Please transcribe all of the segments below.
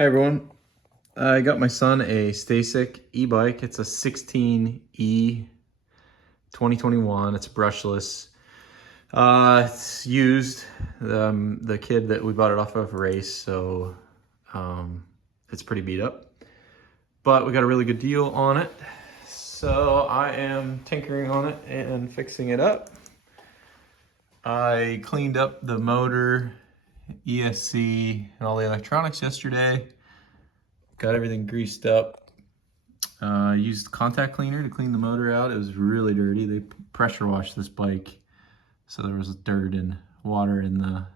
Hi everyone. I got my son a Stacyc e-bike. It's a 16E 2021. It's brushless. It's used. The kid that we bought it off of a race, so it's pretty beat up. But we got a really good deal on it. So I am tinkering on it and fixing it up. I cleaned up the motor, ESC, and all the electronics yesterday. Got everything greased up. Used contact cleaner to clean the motor out. It was really dirty. They pressure washed this bike, so there was dirt and water in the,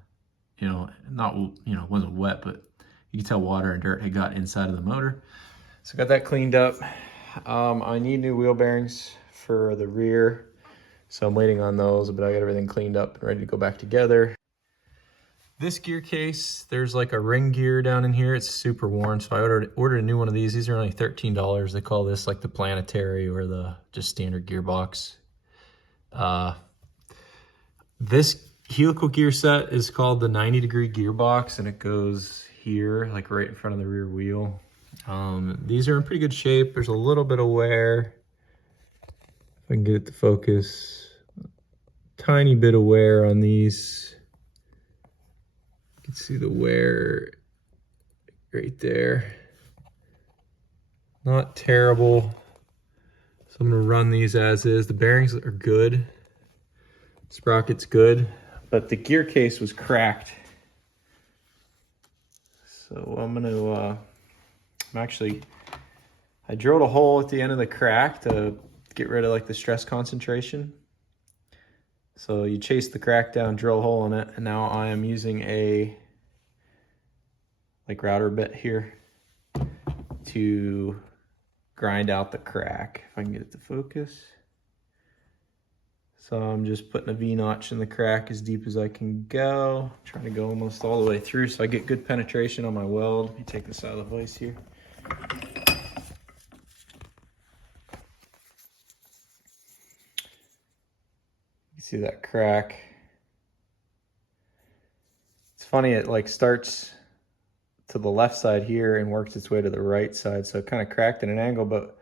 it wasn't wet, but you could tell water and dirt had got inside of the motor. So got that cleaned up. I need new wheel bearings for the rear, so I'm waiting on those, but I got everything cleaned up and ready to go back together. This gear case, there's like a ring gear down in here. It's super worn, so I ordered a new one of these. These are only $13. They call this like the planetary or the just standard gearbox. This helical gear set is called the 90-degree gearbox, and it goes here, like right in front of the rear wheel. These are in pretty good shape. There's a little bit of wear. If I can get it to focus. Tiny bit of wear on these. You can see the wear right there. Not terrible. So I'm gonna run these as is. The bearings are good. Sprocket's good, but the gear case was cracked. So I'm gonna, I drilled a hole at the end of the crack to get rid of like the stress concentration. So you chase the crack down, drill a hole in it, and now I am using a router bit here to grind out the crack. If I can get it to focus. So I'm just putting a V-notch in the crack as deep as I can go. Trying to go almost all the way through so I get good penetration on my weld. Let me take this out of the vise here. You see that crack. It's funny, it like starts to the left side here and works its way to the right side. So it kind of cracked at an angle, but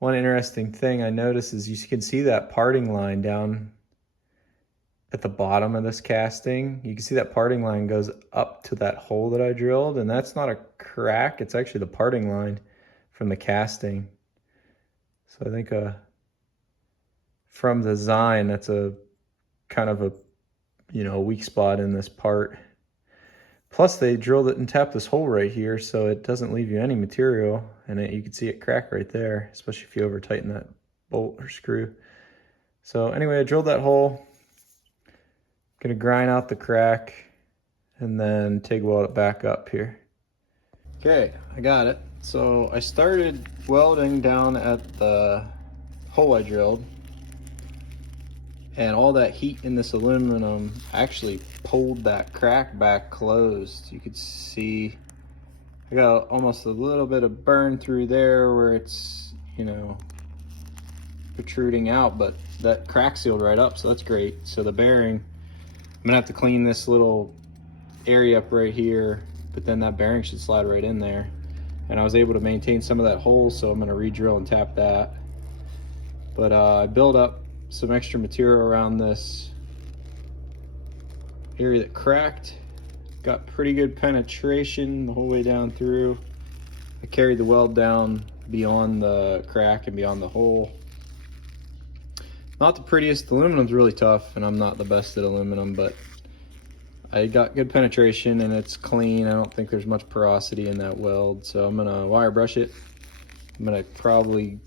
one interesting thing I noticed is you can see that parting line down at the bottom of this casting. You can see that parting line goes up to that hole that I drilled, and that's not a crack. It's actually the parting line from the casting. So I think from design, that's a kind of a weak spot in this part. Plus they drilled it and tapped this hole right here, so it doesn't leave you any material, and you can see it crack right there, especially if you over tighten that bolt or screw. So anyway, I drilled that hole. Gonna grind out the crack and then TIG weld it back up here. Okay, I got it. So I started welding down at the hole I drilled, and all that heat in this aluminum actually pulled that crack back closed. You could see I got almost a little bit of burn through there where it's, protruding out, but that crack sealed right up, so that's great. So the bearing, I'm gonna have to clean this little area up right here, but then that bearing should slide right in there. And I was able to maintain some of that hole, so I'm gonna re-drill and tap that. But I built up some extra material around this area that cracked. Got pretty good penetration the whole way down through. I carried the weld down beyond the crack and beyond the hole. Not the prettiest. The aluminum's really tough, and I'm not the best at aluminum, but I got good penetration and it's clean. I don't think there's much porosity in that weld, so I'm gonna wire brush it. I'm gonna probably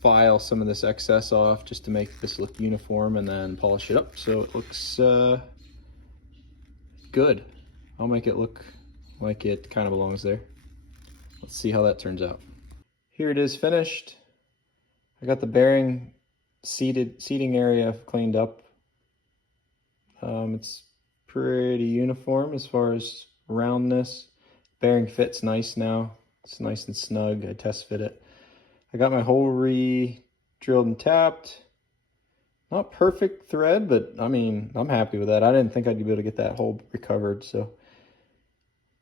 file some of this excess off just to make this look uniform, and then polish it up so it looks good. I'll make it look like it kind of belongs there. Let's see how that turns out. Here it is finished. I got the bearing seating area cleaned up. It's pretty uniform as far as roundness. Bearing fits nice now. It's nice and snug. I test fit it. I got my hole re-drilled and tapped. Not perfect thread, but I mean, I'm happy with that. I didn't think I'd be able to get that hole recovered, so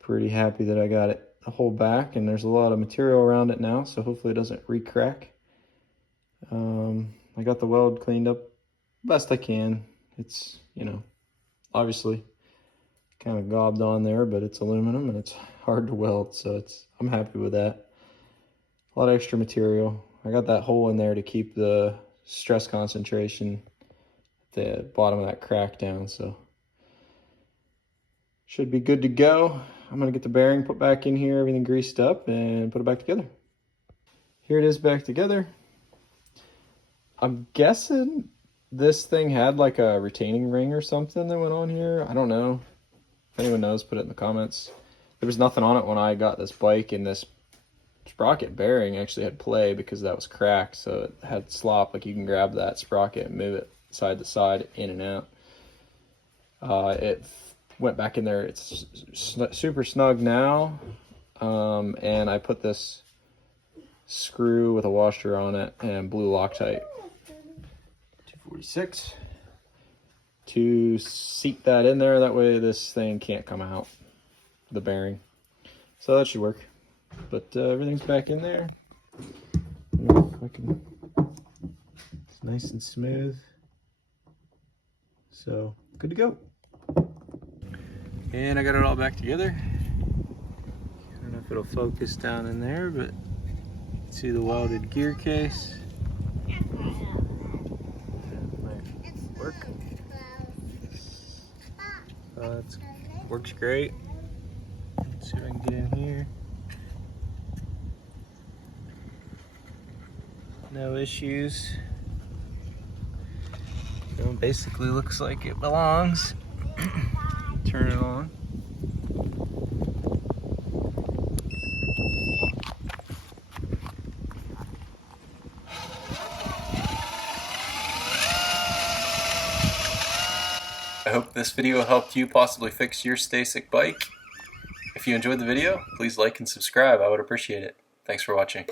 pretty happy that I got it the whole back, and there's a lot of material around it now, so hopefully it doesn't re-crack. I got the weld cleaned up best I can. It's, you know, obviously kind of gobbed on there, but it's aluminum and it's hard to weld, so I'm happy with that. A lot of extra material. I got that hole in there to keep the stress concentration at the bottom of that crack down, so should be good to go. I'm gonna get the bearing put back in here, everything greased up, and put it back together. Here it is back together. I'm guessing this thing had like a retaining ring or something that went on here. I don't know. If anyone knows, put it in the comments. There was nothing on it when I got this bike, and this sprocket bearing actually had play because that was cracked, so it had slop. Like you can grab that sprocket and move it side to side, in and out. It went back in there. It's super snug now, and I put this screw with a washer on it and blue Loctite 246 to seat that in there. That way this thing can't come out, the bearing. So that should work. But everything's back in there. It's nice and smooth. So good to go. And I got it all back together. I don't know if it'll focus down in there, but you can see the welded gear case. Might work. It works great. Let's see if I can get in here. No issues. So it basically looks like it belongs. Turn it on. I hope this video helped you possibly fix your Stacyc bike. If you enjoyed the video, please like and subscribe. I would appreciate it. Thanks for watching.